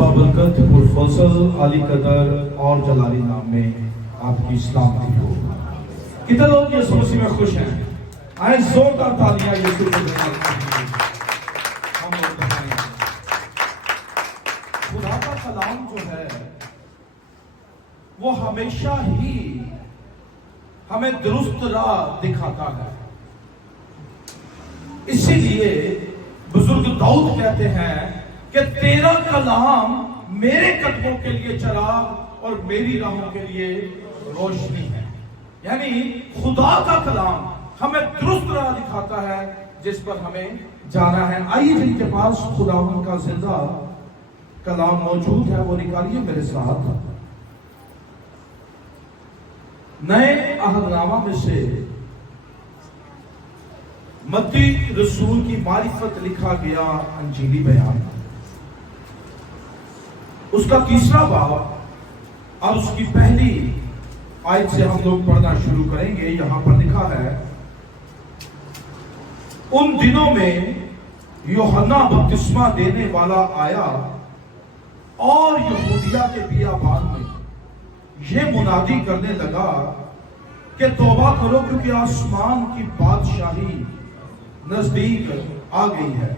बाबरकत पुरफजल आली कदर और जलाली नाम में आपकी सलामती हो। कितने लोग यीशु मसीह में खुश हैं? आए जोरदार तालियां यीशु के लिए। हम लोग बताएं, खुदा का कलाम जो है वो हमेशा ही हमें दुरुस्त राह दिखाता है। इसीलिए बुजुर्ग दाऊद कहते हैं कि तेरा कलाम मेरे कदमों के लिए चिराग और मेरी राहों के लिए रोशनी है। यानी खुदा का कलाम हमें दुरुस्त राह दिखाता है जिस पर हमें जाना है। आइए जिनके पास खुदावंद का जिंदा कलाम मौजूद है वो निकालिए मेरे साथ। नए अहदनामा में से मत्ती रसूल की मारिफत लिखा गया अंजीली बयान, उसका तीसरा बाब और उसकी पहली आयत से हम लोग पढ़ना शुरू करेंगे। यहां पर लिखा है, उन दिनों में यूहन्ना बपतिस्मा देने वाला आया और यहूदिया के बियाबान में ये मुनादी करने लगा कि तौबा करो क्योंकि आसमान की बादशाही नजदीक आ गई है।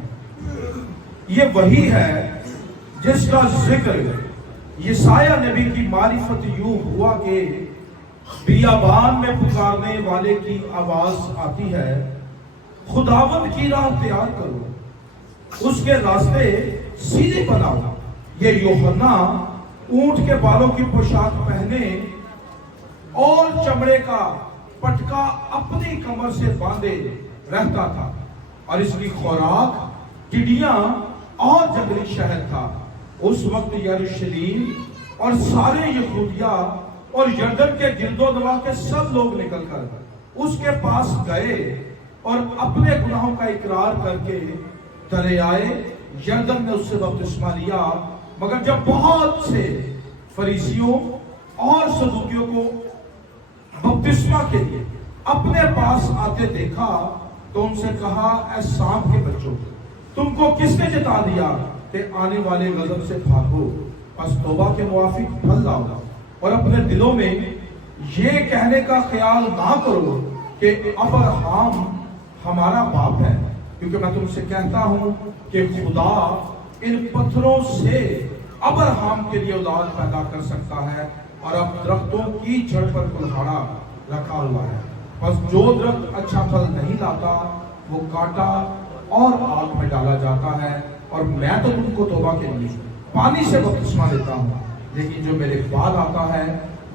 ये वही है जिसका जिक्र यसाया नबी की मारिफत यूं हुआ कि बियाबान में पुकारने वाले की आवाज आती है, खुदावंद की राह तैयार करो, उसके रास्ते सीधे बनाओ। ये यूहन्ना ऊंट के बालों की पोशाक पहने और चमड़े का पटका अपनी कमर से बांधे रहता था और इसकी खुराक टिड्डियां और जंगली शहद था। उस वक्त यरूशलेम और सारे यहूदिया और यरदन के गिरदोनवा के सब लोग निकलकर उसके पास गए और अपने गुनाहों का इकरार करके दरियाए यरदन में उससे बपतिस्मा लिया। मगर जब बहुत से फरीसियों और सदूकियों को बपतिस्मा के लिए अपने पास आते देखा तो उनसे कहा, ऐ सांप के बच्चों, तुमको किसने चेता दिया कि आने वाले गजब से भागो, बस तौबा के मुआफिक फल लाओ और अपने दिलों में ये कहने का ख्याल ना करो कि अब्राहम हमारा बाप है, क्योंकि मैं तुमसे कहता हूं कि खुदा इन पत्थरों से अब्राहम के लिए औलाद पैदा कर सकता है। और अब दरख्तों की जड़ पर कुल्हाड़ा रखा हुआ है, बस जो दरख्त अच्छा फल नहीं लाता वो काटा और आग में डाला जाता है। और मैं तो तुमको तौबा के लिए पानी से बपतिस्मा देता हूँ, लेकिन जो मेरे बाद आता है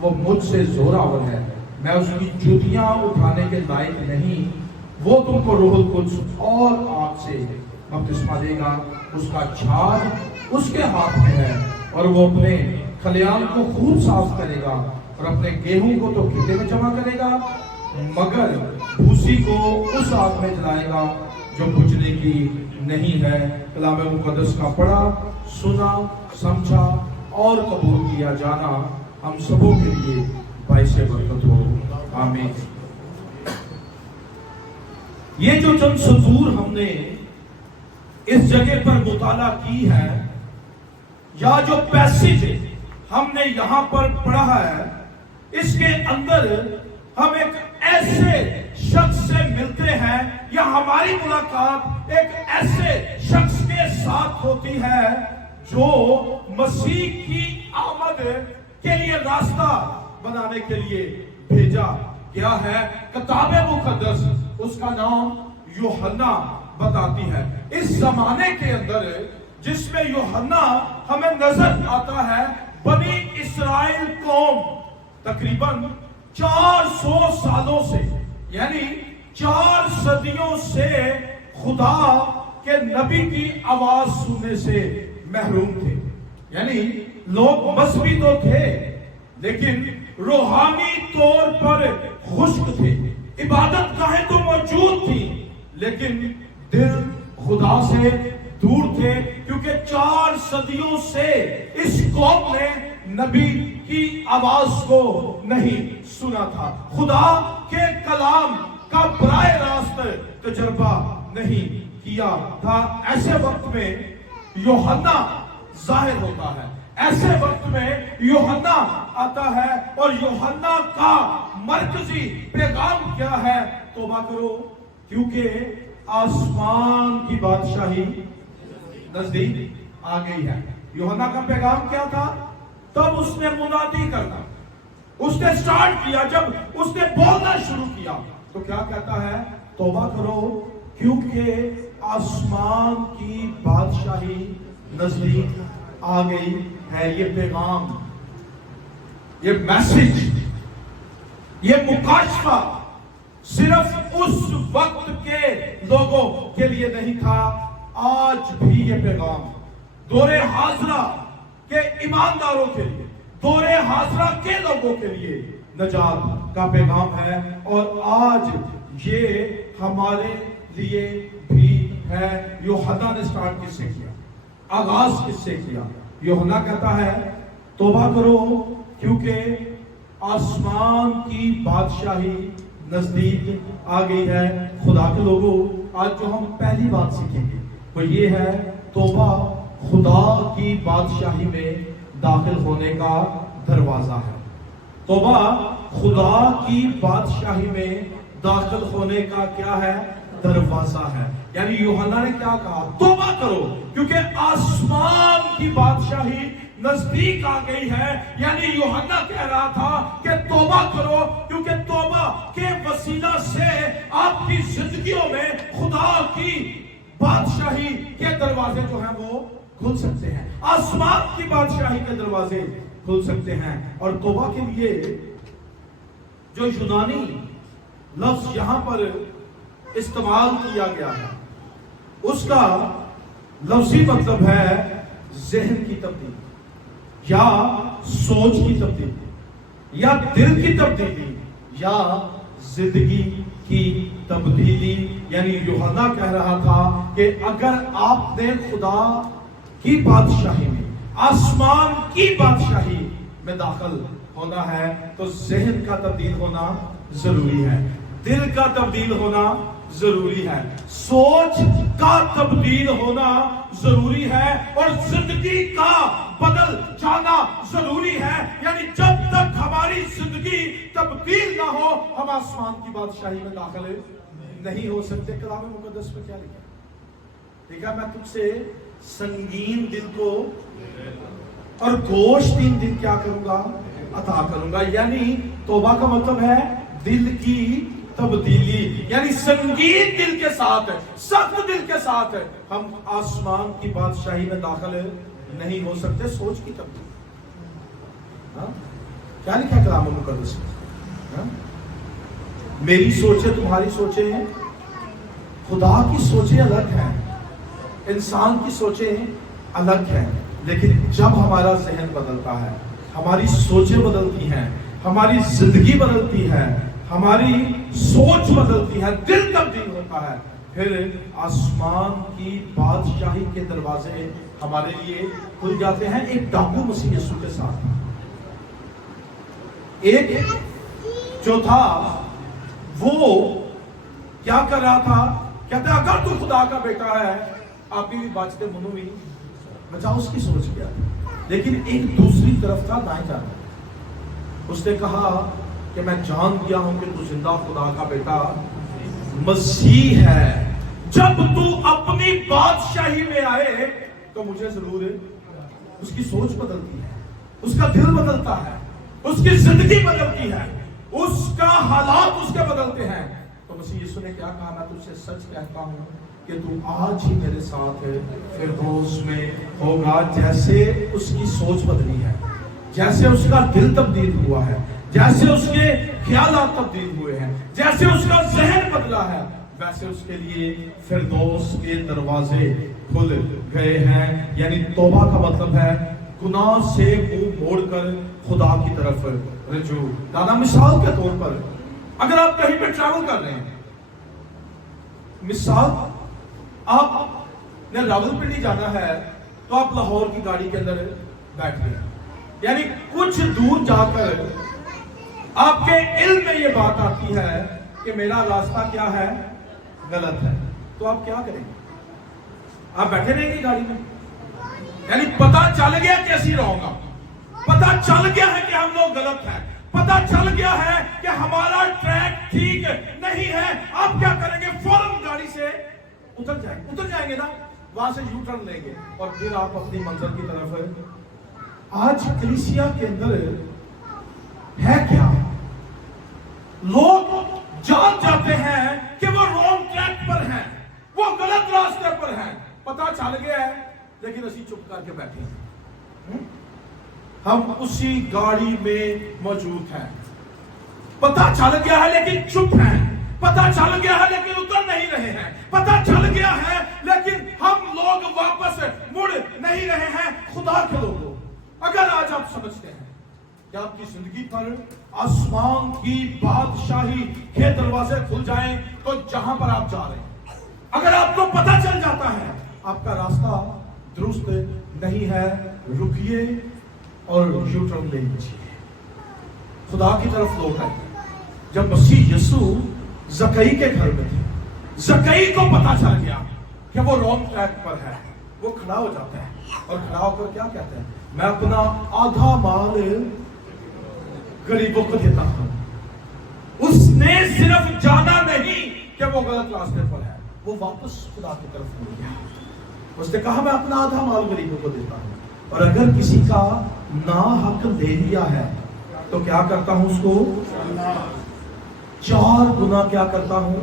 वो मुझसे जोरावर है, मैं उसकी जूतियां उठाने के लायक नहीं। वो तुमको रूहुल कुद्स और आग से बपतिस्मा देगा, उसका छाल उसके हाथ में है और वो अपने खलियान को खूब साफ करेगा और अपने गेहूं को तो खेते में जमा करेगा, मगर भूसी को उस आग में जलाएगा जो बुझने की नहीं है। कलाम मुकद्दस का पढ़ा, सुना, समझा और कबूल किया जाना हम सबों के लिए बाइस बरकत हो। आमीन। ये जो चंद सतूर हमने इस जगह पर मुताला की है या जो पैसेज हमने यहां पर पढ़ा है, इसके अंदर हम एक ऐसे शख्स से मिलते हैं या हमारी मुलाकात एक ऐसे शख्स के साथ होती है जो मसीह की आमद के लिए रास्ता बनाने के लिए भेजा गया है। किताबे मुकद्दस उसका नाम यूहन्ना बताती है। इस जमाने के अंदर जिसमें यूहन्ना हमें नजर आता है, बनी इस्राएल कौम तकरीबन 400 सालों से यानी 4 सदियों से खुदा के नबी की आवाज सुनने से महरूम थे। यानी लोग मजहबी तो थे लेकिन रूहानी तौर पर खुश्क थे। इबादत गाहें तो मौजूद थी लेकिन दिल खुदा से दूर थे, क्योंकि 4 सदियों से इस कौम ने नबी की आवाज को नहीं सुना था, खुदा के कलाम का बराह रास्त तजुर्बा नहीं किया था। ऐसे वक्त में यूहन्ना ظاہر ہوتا ہے۔ ایسے وقت میں یوحنا آتا ہے اور یوحنا کا مرکزی پیغام کیا ہے؟ توبہ کرو کیونکہ آسمان کی بادشاہی نزدیک آ گئی ہے۔ یوحنا کا پیغام کیا تھا؟ تب اس نے منادی کرنا، اس نے سٹارٹ کیا، جب اس نے بولنا شروع کیا تو کیا کہتا ہے؟ توبہ کرو کیونکہ آسمان کی بادشاہی نزدیک آ گئی ہے۔ یہ پیغام، یہ میسج، یہ مکاشفہ صرف اس وقت کے لوگوں کے لیے نہیں تھا، آج بھی یہ پیغام دور حاضرہ کے ایمانداروں کے لیے، دور حاضرہ کے لوگوں کے لیے نجات کا پیغام ہے، اور آج یہ ہمارے لیے بھی ہے۔ یوحنا نے سٹارٹ کس سے کیا؟ آغاز کس سے کیا؟ یوحنا کہتا ہے توبہ کرو کیونکہ آسمان کی بادشاہی نزدیک آ گئی ہے۔ خدا کے لوگوں، آج جو ہم پہلی بات سیکھیں گے وہ یہ ہے، توبہ خدا کی بادشاہی میں داخل ہونے کا دروازہ ہے۔ توبہ خدا کی بادشاہی میں داخل ہونے کا کیا ہے؟ دروازہ ہے۔ یعنی یوحنا نے کیا کہا؟ توبہ کرو کیونکہ آسمان کی بادشاہی نزدیک آ گئی ہے۔ یعنی یوحنا کہہ رہا تھا کہ توبہ کرو کیونکہ توبہ کے وسیلہ سے آپ کی زندگیوں میں خدا کی بادشاہی کے دروازے جو ہیں وہ کھل سکتے ہیں، آسمان کی بادشاہی کے دروازے کھل سکتے ہیں۔ اور توبہ کے لیے جو یونانی لفظ یہاں پر استعمال کیا گیا ہے اس کا لفظی مطلب ہے ذہن کی تبدیلی یا سوچ کی تبدیلی یا دل کی تبدیلی یا زندگی کی تبدیلی۔ یعنی یوحنا کہہ رہا تھا کہ اگر آپ نے خدا کی بادشاہی میں، آسمان کی بادشاہی میں داخل ہونا ہے تو ذہن کا تبدیل ہونا ضروری ہے، دل کا تبدیل ہونا ضروری ہے، سوچ کا تبدیل ہونا ضروری ہے، اور زندگی کا بدل جانا ضروری ہے۔ یعنی جب تک ہماری زندگی تبدیل نہ ہو ہم آسمان کی بادشاہی میں داخل نہیں ہو سکتے۔ کلام مقدس میں کیا لکھا؟ دیکھا، میں تم سے سنگین دل کو اور گوشتین دل کیا کروں گا؟ عطا کروں گا۔ یعنی توبہ کا مطلب ہے دل کی تبدیلی، یعنی سنگین دل کے ساتھ، سخت دل کے ساتھ ہم آسمان کی بادشاہی میں داخل نہیں ہو سکتے۔ سوچ کی تبدیلی، کیا لکھا کلام مقدس میں؟ میری سوچیں تمہاری سوچیں ہیں، خدا کی سوچیں الگ ہیں، انسان کی سوچیں الگ ہیں، لیکن جب ہمارا ذہن بدلتا ہے، ہماری سوچیں بدلتی ہیں، ہماری زندگی بدلتی ہے، ہماری سوچ بدلتی ہے، دل تبدیل ہوتا ہے، پھر آسمان کی بادشاہی کے دروازے ہمارے لیے کھل جاتے ہیں۔ ایک ڈاکو مسیح یسوع کے ساتھ ایک جو تھا وہ کیا کر رہا تھا؟ کہتے ہیں اگر تو خدا کا بیٹا ہے آپ بھی بچتے منو بھی بچا، اس کی سوچ کیا؟ لیکن ایک دوسری طرف تھا دائیں جانب، اس نے کہا کہ میں جان گیا ہوں کہ تو زندہ خدا کا بیٹا مسیح ہے، جب تو اپنی بادشاہی میں آئے تو مجھے ضرور ہے۔ اس کی سوچ بدلتی ہے، اس کا دل بدلتا ہے، اس کی زندگی بدلتی ہے، اس کا حالات اس کے بدلتے ہیں۔ تو مسیح یسوع نے کیا کہا؟ میں تجھ سے سچ کہتا ہوں کہ تو آج ہی میرے ساتھ فردوس میں ہوگا۔ جیسے اس کی سوچ بدلی ہے، جیسے اس کا دل تبدیل ہوا ہے، جیسے اس کے خیالات تبدیل ہوئے ہیں، جیسے اس کا ذہن بدلا ہے، ویسے اس کے لیے فردوس کے دروازے کھل گئے ہیں۔ یعنی توبہ کا مطلب ہے گناہ سے منہ موڑ کر خدا کی طرف رجوع۔ دادا مثال کے طور پر اگر آپ کہیں پہ ٹریول کر رہے ہیں، مثال آپ نے راولپنڈی جانا ہے تو آپ لاہور کی گاڑی کے اندر بیٹھ گئے، یعنی کچھ دور جا کر آپ کے علم میں یہ بات آتی ہے کہ میرا راستہ کیا ہے؟ غلط ہے، تو آپ کیا کریں گے؟ آپ بیٹھے رہیں گے گاڑی میں؟ یعنی پتا چل گیا کہ اسی رہوں گا، پتا چل گیا ہے کہ ہم لوگ غلط ہیں، پتا چل گیا ہے کہ ہمارا ٹریک ٹھیک نہیں ہے، آپ کیا کریں گے؟ فوراً گاڑی سے اتر جائیں گے نا، وہاں سے یو ٹرن لیں گے اور پھر آپ اپنی منزل کی طرف۔ آج کلیسیا کے اندر ہے کیا؟ لوگ جان جاتے ہیں کہ وہ رونگ ٹریک پر ہیں، وہ غلط راستے پر ہیں، پتا چل گیا ہے لیکن اسی چپ کر کے بیٹھے ہیں، ہم اسی گاڑی میں موجود ہیں، پتا چل گیا ہے لیکن چپ ہیں، پتا چل گیا ہے لیکن اتر نہیں رہے ہیں، پتا چل گیا ہے لیکن ہم لوگ واپس مڑ نہیں رہے ہیں۔ خدا کے لوگوں، اگر آج آپ سمجھتے ہیں کہ آپ کی زندگی پر آسمان کی بادشاہی کے دروازے کھل جائیں تو جہاں پر آپ جا رہے ہیں، اگر آپ کو پتا چل جاتا ہے آپ کا راستہ درست نہیں ہے، رکیے اور یو ٹرن لے لیجیے، خدا کی طرف لوٹ آئیے۔ جب مسیح یسوع زکئی کے گھر میں تھے، زکئی کو پتا چل گیا کہ وہ رونگ ٹریک پر ہے، وہ کھڑا ہو جاتا ہے اور کھڑا ہو کر کیا کہتا ہے؟ میں اپنا آدھا مال غریبوں کو دیتا ہوں۔ اس نے صرف جانا نہیں کہ وہ غلط راستے پر ہے، وہ واپس خدا کی طرف مڑ گیا، اس نے کہا میں اپنا آدھا مال غریبوں کو دیتا ہوں، اور اگر کسی کا ناحق لے لیا ہے تو کیا کرتا ہوں؟ اس کو 4 گنا کیا کرتا ہوں؟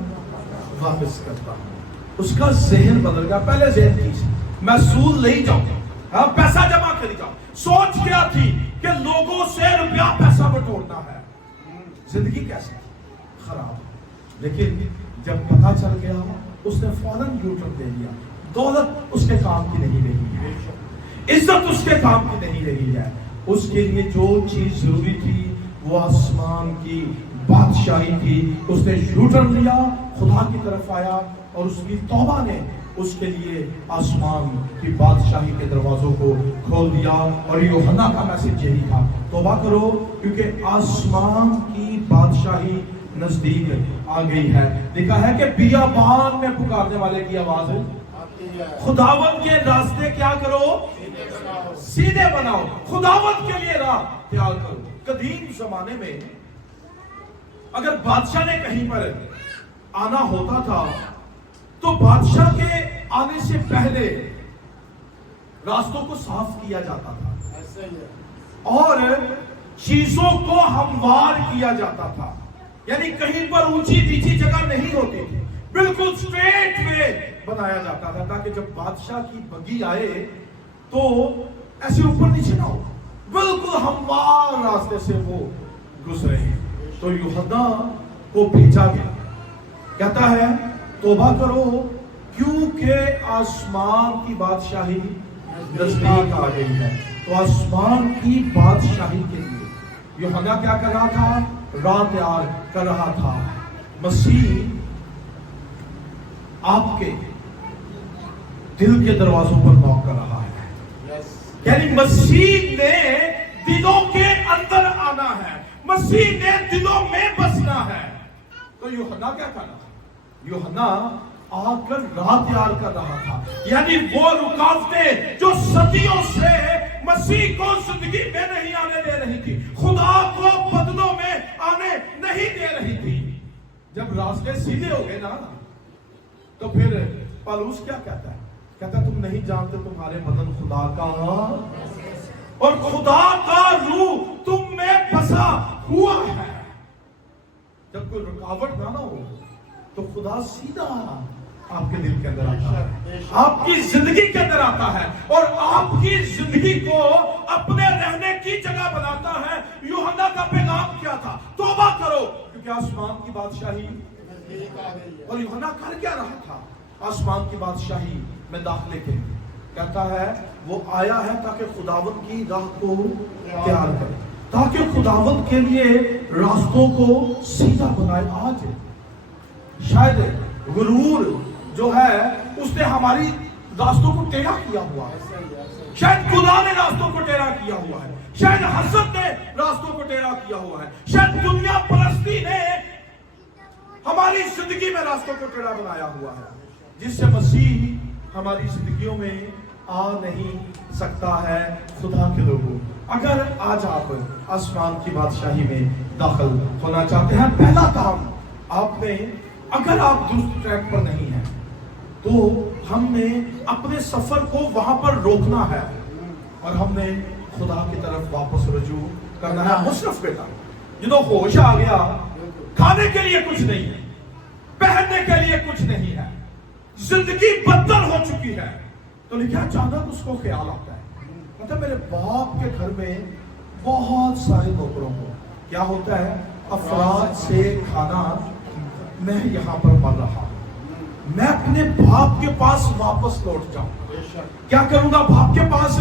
واپس کرتا ہوں۔ اس کا ذہن بدل گیا۔ پہلے ذہن کی میں سود لے جاؤں، پیسہ جمع کر جاؤں، سوچ کیا تھی کہ لوگوں سے روپیہ پیسہ بٹورنا ہے، زندگی کیسی خراب۔ لیکن جب پتا چل گیا اس نے فوراً یو ٹرن لے لیا۔ دولت اس کے کام کی نہیں رہی ہے، عزت اس کے کام کی نہیں رہی ہے، اس کے لیے جو چیز ضروری تھی وہ آسمان کی بادشاہی تھی، اس نے یو ٹرن لیا، خدا کی طرف آیا، اور اس کی توبہ نے اس کے لیے آسمان کی بادشاہی کے دروازوں کو کھول دیا۔ اور یوحنا کا میسج یہی تھا، توبہ کرو کیونکہ آسمان کی بادشاہی نزدیک آ گئی ہے۔ لکھا ہے کہ بیابان میں پکارنے والے کی آواز ہے، خداوند کے راستے کیا کرو؟ سیدھے بناؤ، خداوند کے لیے راہ تیار کرو۔ قدیم زمانے میں اگر بادشاہ نے کہیں پر آنا ہوتا تھا تو بادشاہ کے آنے سے پہلے راستوں کو صاف کیا جاتا تھا اور چیزوں کو ہموار کیا جاتا تھا، یعنی کہیں پر اونچی نیچی جگہ نہیں ہوتی تھی، بالکل سٹریٹ وے بنایا جاتا تھا تاکہ جب بادشاہ کی بگی آئے تو ایسے اوپر نیچے نہ ہو، بالکل ہموار راستے سے وہ گزرے۔ تو یوحنا کو بھیجا گیا، کہتا ہے توبہ کرو کیونکہ آسمان کی بادشاہی نزدیک آ گئی ہے۔ تو آسمان کی بادشاہی کے لیے یوحنا کیا کر رہا تھا؟ راہ تیار کر رہا تھا۔ مسیح آپ کے دل کے دروازوں پر نوک کر رہا ہے، یعنی مسیح نے دلوں کے اندر آنا ہے، مسیح نے دلوں میں بسنا ہے۔ تو یوحنا کیا کر رہا تھا؟ یوحنا آ کر راہ تیار کر رہا تھا، یعنی وہ رکاوٹیں جو صدیوں سے مسیح کو زندگی میں نہیں آنے دے رہی تھی، خدا کو بدلوں میں آنے نہیں دے رہی تھی، جب راستے سیدھے ہو گئے نا تو پھر پالوس کیا کہتا ہے؟ کہتا ہے تم نہیں جانتے تمہارے بدن خدا کا اور خدا کا روح تم میں بسا ہوا ہے۔ جب کوئی رکاوٹ نہ ہو تو خدا سیدھا آپ کے دل کے اندر آتا ہے، آپ کی زندگی کے اندر آتا ہے اور آپ کی زندگی کو اپنے رہنے کی جگہ بناتا ہے۔ یوحنا کا پیغام کیا تھا؟ توبہ کرو کیونکہ آسمان کی بادشاہی، اور یوحنا کر کیا رہا تھا؟ آسمان کی بادشاہی میں داخلے کے لیے کہتا ہے وہ آیا ہے تاکہ خداوند کی راہ کو تیار کرے، تاکہ خداوند کے لیے راستوں کو سیدھا بنائے۔ آج شاید غرور جو ہے اس نے ہماری راستوں کو ٹیڑھا کیا ہوا ہے، شاید خدا نے راستوں کو ٹیڑھا کیا ہوا ہے، شاید حسد نے راستوں کو ٹیڑھا کیا ہوا ہے، شاید دنیا پرستی نے ہماری زندگی میں راستوں کو ٹیڑھا بنایا ہوا ہے، جس سے مسیح ہماری زندگیوں میں آ نہیں सकता है खुदा के लोगों। अगर आज आप आसमान की बादशाही में दाखिल होना चाहते हैं, पहला काम आपने, अगर आप दुरुस्त ट्रैक पर नहीं हैं तो हमने अपने सफर को वहां पर रोकना है और हमने खुदा की तरफ वापस रुजू करना है। मुशरफ बेटा, जो होश आ गया, खाने के लिए कुछ नहीं है, पहनने के लिए कुछ नहीं है, जिंदगी बदतर हो चुकी है, तो लेकिन अचानक उसको ख्याल आता है, मतलब मेरे बाप के घर में बहुत सारे नौकरों को क्या होता है, अफराद से खाना, मैं यहाँ पर मर रहा हूं, मैं अपने बाप के पास वापस लौट जाऊं। क्या करूंगा? बाप के पास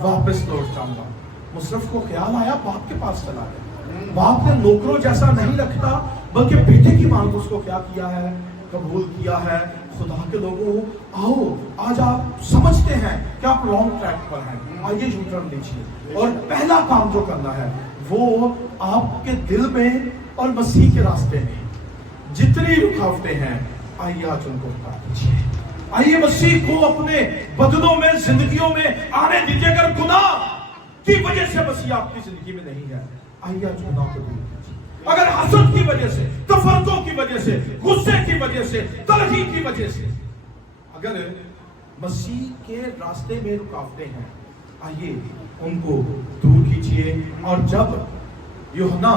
वापस लौट जाऊंगा। मुशरफ को ख्याल आया, बाप के पास चला गया। बाप ने नौकरों जैसा नहीं रखता, बल्कि बेटे की मांग उसको क्या किया है, कबूल किया है। खुदा के लोगों, आओ आज आप समझते हैं कि आप लॉन्ग ट्रैक पर हैं, आइए यू टर्न लीजिए और पहला काम जो करना है वो आपके दिल में और मसीह के रास्ते में जितनी रुकावटें हैं, आइए आज उनको हटा दीजिए। आइए मसीह को अपने बदलों में, जिंदगियों में आने दीजिए। अगर गुनाह की वजह से मसीह आपकी जिंदगी में नहीं है, आइए आज गुनाह को दूर कीजिए। अगर हसद की वजह से, तफरकों की वजह से, गुस्से की वजह से, तलखी की वजह से अगर मसीह के रास्ते में रुकावटें हैं, आइए उनको दूर कीजिए। और जब यूहन्ना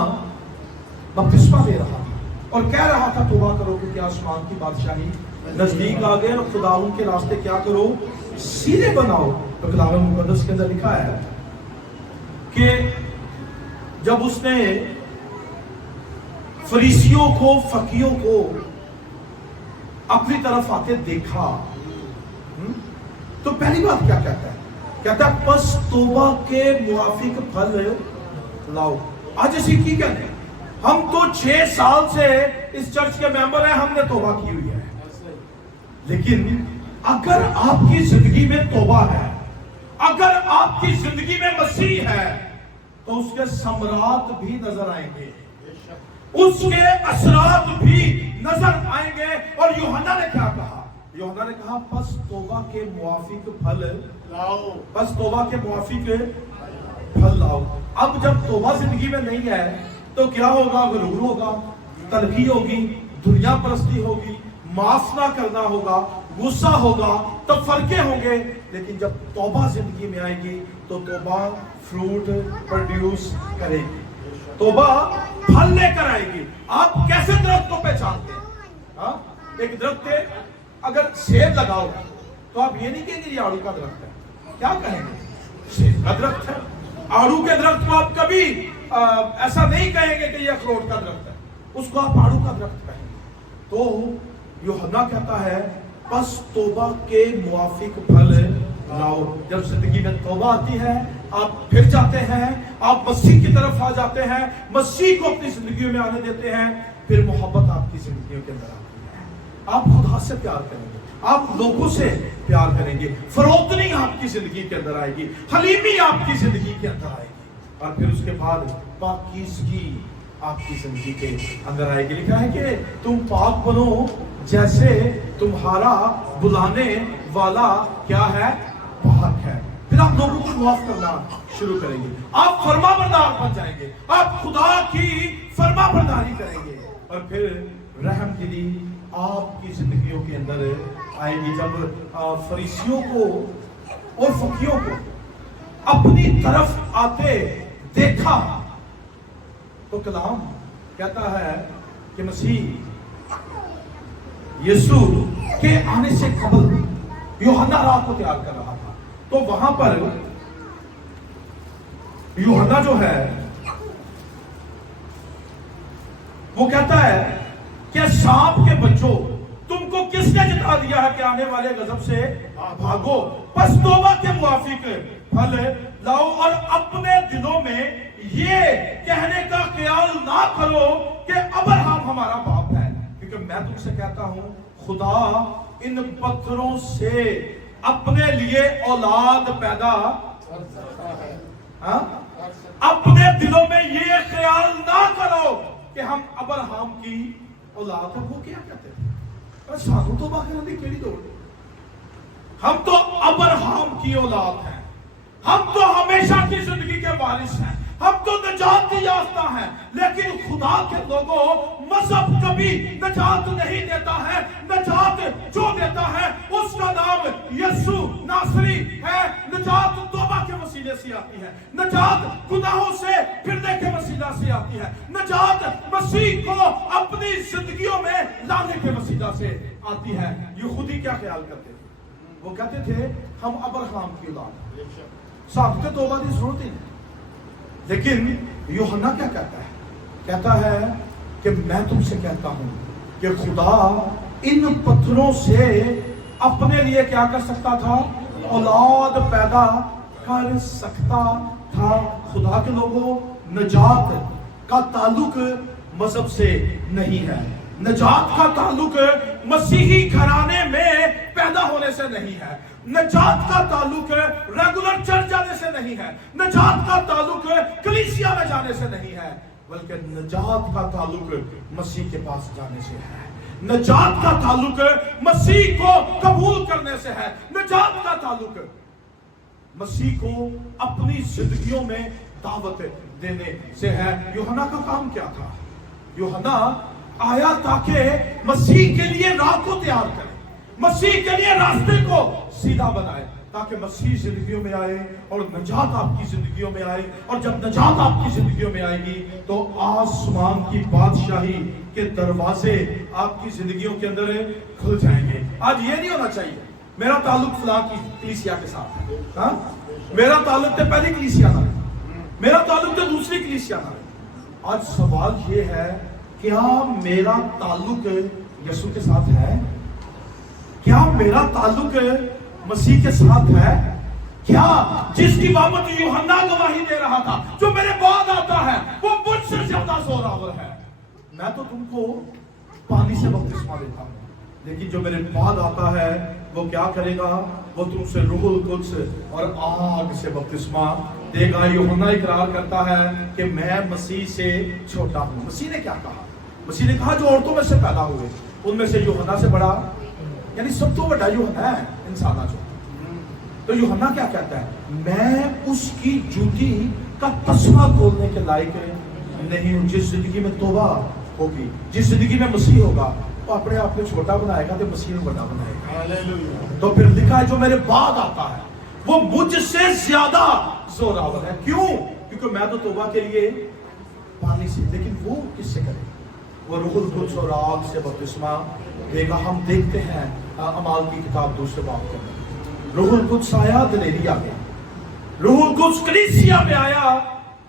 बपतिस्मा दे रहा था और कह रहा था तौबा करो क्योंकि आसमान की बादशाही नजदीक आ गए और खुदावंद के रास्ते क्या करो, सीधे बनाओ, तो कलाम मुकद्दस के अंदर लिखा है कि जब उसने फरीसियों को, फकीयों को अपनी तरफ आते देखा, तो पहली बात क्या कहता है? कहता है बस तौबा के मुआफिक फल लाओ। आज ऐसी की कहते हैं, हम तो 6 साल से इस चर्च के मेंबर हैं, हमने तौबा की हुई है, लेकिन अगर आपकी जिंदगी में तौबा है, अगर आपकी जिंदगी में मसीह है, तो उसके समरात भी नजर आएंगे, उसके असरात भी नजर आएंगे। और यूहन्ना ने क्या कहा? यूहन्ना ने कहा बस तौबा के मुआफिक फल लाओ, बस तौबा के मुआफिक फल लाओ। अब जब तौबा जिंदगी में नहीं है तो क्या होगा? गुरूर होगा, तलखी होगी, दुनिया परस्ती होगी, माफ ना करना होगा, गुस्सा होगा, तफरके होंगे। लेकिन जब तौबा जिंदगी में आएगी तो तौबा फ्रूट प्रोड्यूस करेगी, तौबा फल लेकर आएगी। आप कैसे दरख्त को पहचानते हैं? एक दरख्त है, अगर सेब लगाओ तो आप ये नहीं कहेंगे ये आड़ू का दरख्त है, क्या कहेंगे? सेब का दरख्त है। आड़ू के दरख्त को आप कभी ऐसा नहीं कहेंगे कि ये अखरोट का दरख्त है, उसको आप आड़ू का दरख्त कहेंगे। तो यूहन्ना कहता है बस तौबा के मुआफिक फल लाओ। जब जिंदगी में तौबा आती है, आप फिर जाते हैं, आप मसीह की तरफ आ जाते हैं, मसीह को अपनी जिंदगी में आने देते हैं, फिर मोहब्बत आपकी जिंदगी के अंदर आती है। आप खुदा से प्यार करेंगे, आप लोगों से प्यार करेंगे, फरोख्तनी आपकी जिंदगी के अंदर आएगी, हलीमी आपकी जिंदगी के अंदर आएगी, और फिर उसके बाद पाकीज़गी आपकी जिंदगी के अंदर आएगी। लिखा है कि तुम पाक बनो जैसे तुम्हारा बुलाने वाला क्या है, पाक है। फिर आप लोगों को माफ करना शुरू करेंगे, आप फरमाबरदार बन जाएंगे, आप खुदा की फरमाबरदारी करेंगे, और फिर रहम दिली आपकी जिंदगियों के अंदर आएगी। जब फरीसियों को और फकीयों को अपनी तरफ आते देखा तो कलाम कहता है कि मसीह यीशु के आने से कबल यूहन्ना राह को तैयार कर रहा था। तो वहां पर यूहन्ना जो है वो कहता है कि सांप के बच्चों, तुमको किसने जता दिया है कि आने वाले गजब से भागो, बस तौबा के मुआफिक फल लाओ, और अपने दिलों में ये कहने का ख्याल ना करो कि अब्राहम हमारा बाप है, क्योंकि मैं तुमसे कहता हूं खुदा इन पत्थरों से अपने लिए औलाद पैदा कर सकता है। अपने दिलों में ये ख्याल ना करो कि हम अब्राहम की औलाद है। वो क्या कहते थे? सानू तो बाकी दी केड़ी दौड़, हम तो अब्राहम की औलाद हैं, हम तो हमेशा की जिंदगी के वारिस हैं, हम तो नजात याफ्ता हैं। लेकिन खुदा के लोगों, मजहब कभी नजात नहीं देता है। नजात जो देता है उसका नाम यीशु नासरी है। नजात तौबा के वसीले से आती है, नजात गुनाहों से फिरने के वसीला से आती है, नजात मसीह को अपनी जिंदगियों में लाने के वसीला से आती है। यहूदी क्या ख्याल करते थे? वो कहते थे हम अब्राहम की औलाद, साथ तो तौबा की जरूरत ही नहीं। लेकिन यूहन्ना क्या कहता है? कहता है कि मैं तुमसे कहता हूं कि खुदा इन पत्थरों से अपने लिए क्या कर सकता था? औलाद पैदा कर सकता था। खुदा के लोगों, नजात का ताल्लुक मजहब से नहीं है, नजात का ताल्लुक मसीही घराने में पैदा होने से नहीं है, नजात का ताल्लुक रेगुलर चर्च जाने से नहीं है, नजात का ताल्लुक कलीसिया में जाने से नहीं है, बल्कि नजात का ताल्लुक मसीह के पास जाने से है। नजात का ताल्लुक मसीह को कबूल करने से है। नजात का ताल्लुक मसीह को अपनी जिंदगियों में दावत देने से है। यूहन्ना का काम क्या था? यूहन्ना आया ताकि मसीह के लिए राह को तैयार करे, मसीह के लिए रास्ते को सीधा बनाए, ताकि मसीह जिंदगियों में आए और नजात आपकी जिंदगियों में आए। और जब नजात आपकी जिंदगियों में आएगी तो आसमान की बादशाही के दरवाजे आपकी जिंदगियों के अंदर खुल जाएंगे। आज ये नहीं होना चाहिए मेरा ताल्लुक फलां की कलीसिया के साथ है, हाँ? मेरा ताल्लुक तो पहली कलीसिया ना, मेरा ताल्लुक तो दूसरी कलीसिया ना। आज सवाल ये है, क्या मेरा ताल्लुक यीशु के साथ है? क्या मेरा ताल्लुक मसीह के साथ है? क्या जिसकी बाबत यूहन्ना गवाही दे रहा था, जो मेरे बाद आता है, वो मुझसे ज्यादा जोरावर है। मैं तो तुमको पानी से बपतिस्मा देता हूं, लेकिन जो मेरे बाद आता है वो क्या करेगा? वो तुमसे रूहुल कुद्स और आग से बपतिस्मा देगा। यूहन्ना इकरार करता है कि मैं मसीह से छोटा हूं। मसीह ने क्या कहा? मसीह ने कहा जो औरतों में से पैदा हुए उनमें से यूहन्ना से बड़ा, यानी सब तो बड़ा यूहन्ना है इंसाना जो। तो यूहन्ना क्या कहता है? मैं उसकी जूती का तस्मा खोलने के लायक नहीं हूं। जिस जिंदगी में तौबा होगी, जिस जिंदगी में मसीह होगा, वो अपने आप को छोटा बनाएगा तो मसीह को बड़ा बनाएगा। हालेलुया। तो फिर लिखा है जो मेरे बाद आता है वो मुझसे ज्यादा जोरावर है। क्यों? क्योंकि मैं तो तौबा के लिए पानी से, लेकिन वो किससे करे? वो रूहुल कुद्स और आग से बपतिस्मा देगा। हम देखते हैं अमाल की किताब 2 बाब के अंदर रूहुल कुद्स आया, दिलेरी आ गया। रूहुल कुद्स कलीसिया में आया,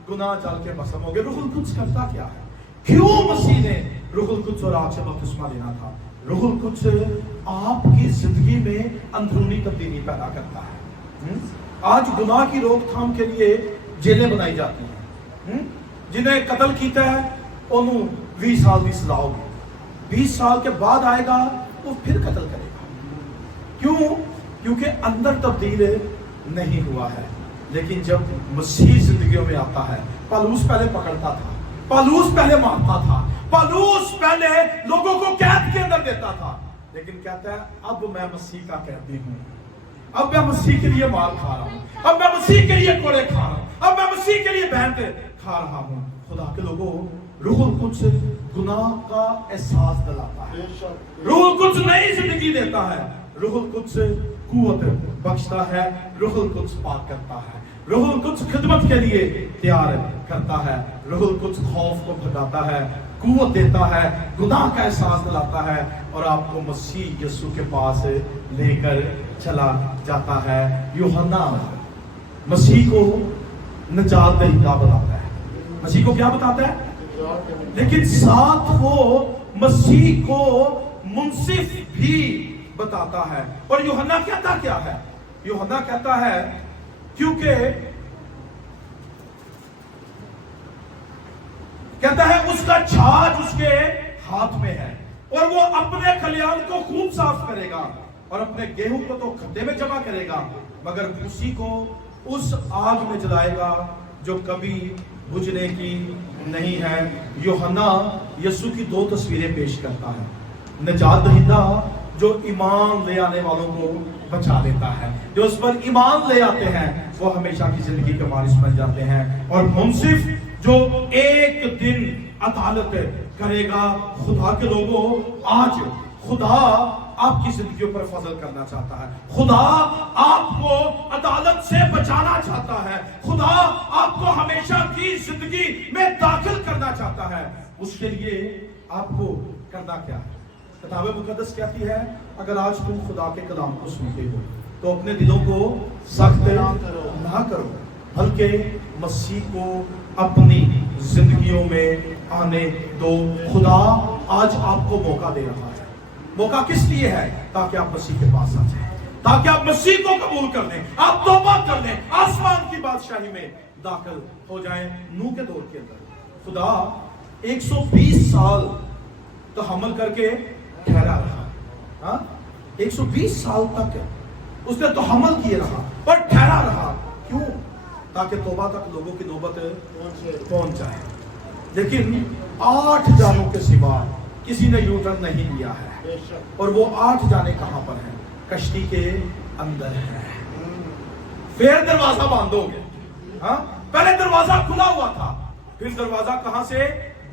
गुनाह जल के भस्म हो गए। रूहुल कुद्स करता क्या है? क्यों मसीह ने रूहुल कुद्स और आग से बपतिस्मा लेना था? रूहुल कुद्स आपकी जिंदगी में अंदरूनी तब्दीली पैदा करता है। आज गुनाह की रोकथाम के लिए जेलें बनाई जाती हैं। जिन्हें कत्ल किया है उन्होंने 20 साल की सजा होगी, 20 साल के बाद आएगा वो फिर कत्ल करेगा। क्यों? क्योंकि अंदर तब्दील नहीं हुआ है। लेकिन जब मसीह जिंदगियों में आता है, पौलुस पहले पकड़ता था, पौलुस पहले मारता था, पौलुस पहले लोगों को कैद के अंदर देता था, लेकिन कहता है अब मैं मसीह का कैदी हूं, अब मैं मसीह के लिए मार खा रहा हूं, अब मैं मसीह के लिए कोड़े खा रहा हूं, अब मैं मसीह के लिए बैंड खा रहा हूं। खुदा के लोगों, रूहुल कुद्स गुनाह का एहसास दिलाता है, रूहुल कुद्स नई जिंदगी देता है, रूहुल कुद्स कुव्वत बख्शता है, रूहुल कुद्स पाक करता है, रूहुल कुद्स खिदमत के लिए तैयार करता है, रूहुल कुद्स खौफ को भगाता है, कुव्वत देता है, गुनाह का एहसास दिलाता है और आपको मसीह यीशु के पास लेकर चला जाता है। यूहन्ना मसीह को निजात दहिंदा बताता है, मसीह को क्या बताता है? लेकिन साथ वो मसीह को मुंसिफ भी बताता है। और यूहन्ना कहता क्या है? यूहन्ना कहता है क्योंकि कहता है उसका छाछ उसके हाथ में है और वो अपने खलियान को खूब साफ करेगा और अपने गेहूं को तो खड्डे में जमा करेगा, मगर उसी को उस आग में जलाएगा जो कभी बुझने की नहीं है। यूहन्ना यीशु की 2 तस्वीरें पेश करता है। निजात दहिंदा जो ईमान ले आने वालों को बचा लेता है। जो उस पर ईमान ले आते हैं वो हमेशा की जिंदगी के वारिस बन जाते हैं। और मुंसिफ जो एक दिन अदालत करेगा, खुदा के लोगों, आज खुदा आपकी जिंदगियों पर फजल करना चाहता है। खुदा आपको अदालत से बचाना चाहता है। खुदा आपको हमेशा की जिंदगी में दाखिल करना चाहता है। उसके लिए आपको करना क्या है? किताब मुकद्दस कहती है, अगर आज तुम खुदा के कलाम को सुनते हो तो अपने दिलों को सख्त ना करो, बल्कि मसीह को अपनी जिंदगियों में आने दो। खुदा आज आपको मौका दे रहा है। मौका किस लिए है? ताकि आप मसीह के पास आ जाएं, ताकि आप मसीह को कबूल कर लें, आप तौबा कर लें, आसमान की बादशाही में दाखिल हो जाएं। नूह के दौर के अंदर खुदा 120 साल तहम्मुल करके ठहरा रहा। हाँ, 120 साल तक उसने तहम्मुल किए रहा और ठहरा रहा। क्यों? ताकि तौबा तक लोगों की नौबत पहुंच जाए। लेकिन 8 जानों के सिवा किसी ने यू टर्न नहीं लिया है। और वो 8 जाने कहां पर हैं? कश्ती के अंदर है। फिर दरवाजा बंद हो गया। हाँ, पहले दरवाजा खुला हुआ था, फिर दरवाजा कहां से?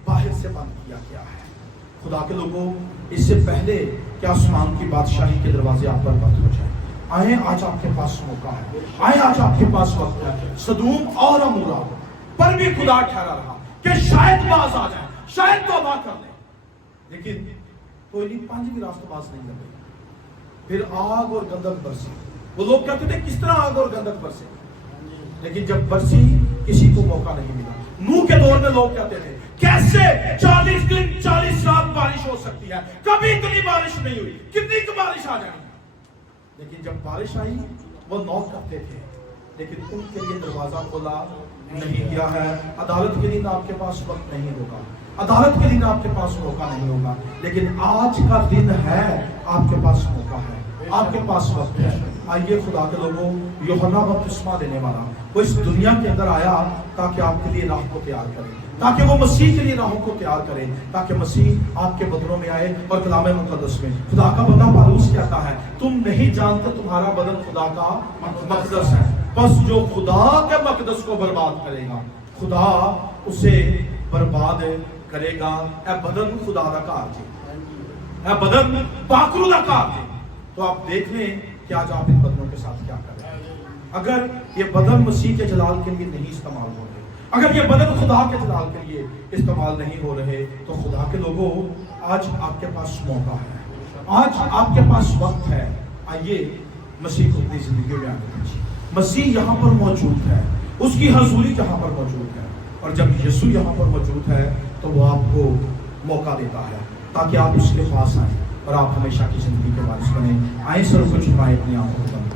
बाहर से बंद किया गया है। खुदा के लोगों, इससे पहले कि आसमान की बादशाही के दरवाजे आप पर बंद हो जाए, आए आज आपके पास मौका है, आए आज आपके पास वक्त है। सदूम और अमूरा पर भी खुदा ठहरा रहा कि शायद बाज आ जाए, शायद तौबा कर ले। लेकिन कोई नहीं, 5 भी रास्तबाज नहीं लगे। फिर आग और गंधक बरसी। वो लोग कहते थे किस तरह आग और गंधक बरसे, लेकिन जब बरसी किसी को मौका नहीं मिला। नूह के दौर में लोग कहते थे कैसे 40 दिन 40 रात बारिश हो सकती है, कभी इतनी बारिश नहीं हुई, कितनी की बारिश आ जाएगी। लेकिन जब बारिश आई वो नॉक करते थे, लेकिन उनके लिए दरवाजा खोला नहीं किया है। अदालत के दिन आपके पास वक्त नहीं होगा, अदालत के दिन आपके पास मौका नहीं होगा, लेकिन आज का दिन है, आपके पास मौका है, आपके पास वक्त है। आइए खुदा के लोगों, यूहन्ना बपतिस्मा देने वाला वो इस दुनिया के अंदर आया ताकि आपके लिए राह को तैयार करे, ताकि वो मसीह के लिए राहों को तैयार करे, ताकि मसीह आपके बदनों में आए। और कलाम मुकद्दस में खुदा का बंदा पौलुस कहता है, तुम नहीं जानते तुम्हारा बदन खुदा का मकदस है, बस जो खुदा के मकदस को बर्बाद करेगा खुदा उसे बर्बाद करेगा। ए बदन खुदा का कारज है, ए बदन पाकरू का कारज है। तो आप देख लें कि आज आप इन बदनों के साथ क्या कर रहे हैं। अगर ये बदन मसीह के जलाल के लिए नहीं इस्तेमाल हो रहे, अगर ये बदन खुदा के जलाल के लिए इस्तेमाल नहीं हो रहे, तो खुदा के लोगों, आज आपके पास मौका है, आज आपके पास वक्त है। आइए मसीह को अपनी जिंदगी में आने दीजिए। मसीह यहाँ पर मौजूद है, उसकी हजूरी यहाँ पर मौजूद है, और जब यीशु यहाँ पर मौजूद है तो वो आपको मौका देता है ताकि आप उसके पास आए और आप हमेशा की जिंदगी के वारिस बने। आए सर को झुकाएं, अपनी आंखों को बंद